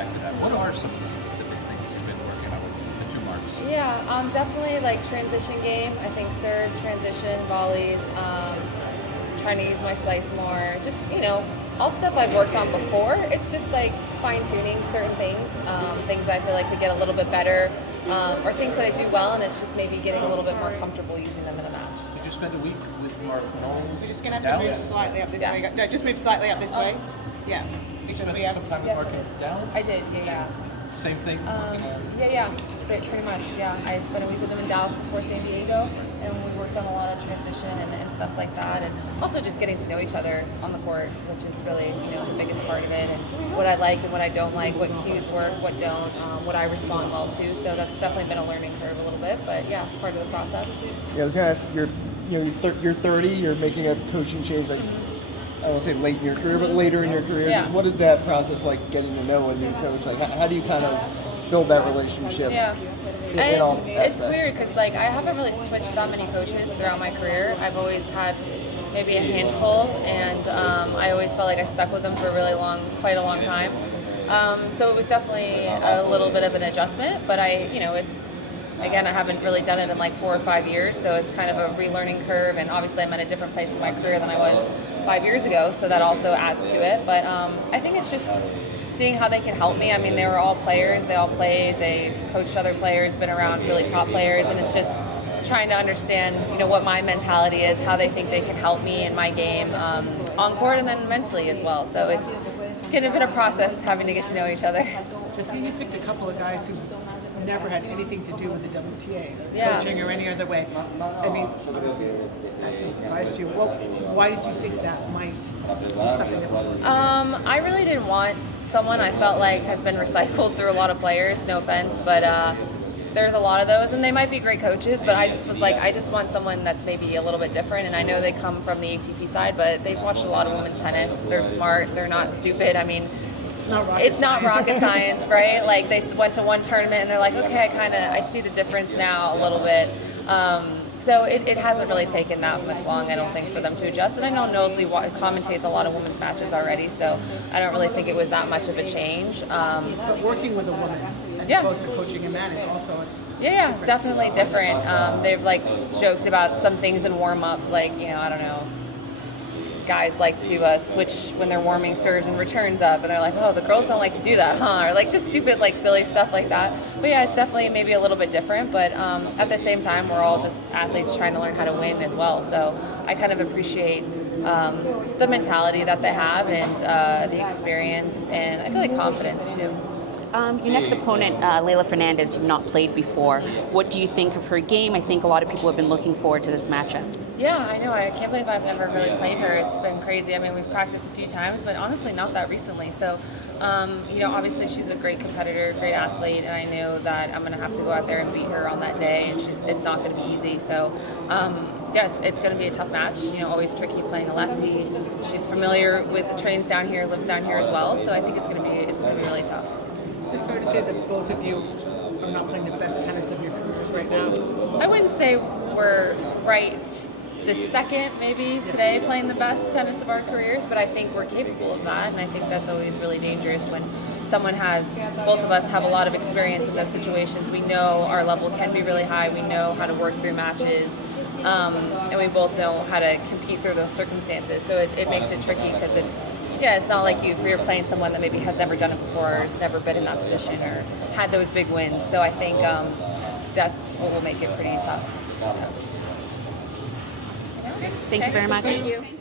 back to that. What are some of the specific things you've been working on with the two marks? Yeah, definitely like transition game. I think serve, transition, volleys, trying to use my slice more. Just, all stuff I've worked on before. It's just like fine-tuning certain things, things I feel like could get a little bit better, or things that I do well, and it's just maybe getting a little bit more comfortable using them in a match. Did you spend a week with Mark Knowles? We're just going to have to move slightly up this way. No, just move slightly up this way. Yeah. Because Spent we have some time with Mark in Dallas? I did, yeah. Same thing? Yeah, pretty much, yeah. I spent a week with him in Dallas before San Diego, and we worked on a lot of transition and stuff like that, and also just getting to know each other on the court, which is really, the biggest part of it, and what I like and what I don't like, what cues work, what don't, what I respond well to, so that's definitely been a learning curve a little bit, but yeah, part of the process. Yeah, I was going to ask, you're 30, you're making a coaching change, like, I won't say late in your career, but later in your career. Yeah. Just what is that process like, getting to know a new coach? Like, how do you kind of build that relationship? Yeah. In all aspects? It's weird because I haven't really switched that many coaches throughout my career. I've always had maybe a handful, and I always felt like I stuck with them for quite a long time. So it was definitely a little bit of an adjustment, but Again, I haven't really done it in like 4 or 5 years, so it's kind of a relearning curve, and obviously I'm at a different place in my career than I was 5 years ago, so that also adds to it. But I think it's just seeing how they can help me. I mean, they were all players, they all played, they've coached other players, been around really top players, and it's just trying to understand, what my mentality is, how they think they can help me in my game on court and then mentally as well. So it's been a process having to get to know each other. Jessica, you picked a couple of guys who never had anything to do with the WTA, Yeah. coaching or any other way. I mean, obviously, that's no surprise to you. Well, why did you think that might be something that I really didn't want someone I felt like has been recycled through a lot of players, no offense, but there's a lot of those, and they might be great coaches, but I just was like, I just want someone that's maybe a little bit different, and I know they come from the ATP side, but they've watched a lot of women's tennis. They're smart, they're not stupid. I mean, it's not rocket science, right? Like, they went to one tournament and they're like, okay, I see the difference now a little bit. So it hasn't really taken that much long, I don't think, for them to adjust. And I know Knowsley commentates a lot of women's matches already, so I don't really think it was that much of a change. But working with a woman as opposed to coaching a man is also definitely different. They've joked about some things in warm-ups, like, I don't know, guys like to switch when they're warming serves and returns up, and they're like, oh, the girls don't like to do that, huh? Or just stupid, silly stuff like that. But yeah, it's definitely maybe a little bit different, but at the same time, we're all just athletes trying to learn how to win as well. So I kind of appreciate the mentality that they have, and the experience, and I feel like confidence too. Your next opponent, Leylah Fernandez, you've not played before. What do you think of her game? I think a lot of people have been looking forward to this matchup. Yeah, I know. I can't believe I've never really played her. It's been crazy. I mean, we've practiced a few times, but honestly, not that recently. So, obviously she's a great competitor, great athlete, and I know that I'm going to have to go out there and beat her on that day, and it's not going to be easy. So, it's going to be a tough match. Always tricky playing a lefty. She's familiar with the trains down here, lives down here as well. So I think it's going to be really tough. Is it fair to say that both of you are not playing the best tennis of your careers right now? I wouldn't say we're right this second, maybe today, playing the best tennis of our careers, but I think we're capable of that, and I think that's always really dangerous when both of us have a lot of experience in those situations. We know our level can be really high, we know how to work through matches, and we both know how to compete through those circumstances, so it makes it tricky because it's not like you're playing someone that maybe has never done it before, or has never been in that position, or had those big wins. So I think that's what will make it pretty tough. Thank you very much. Thank you.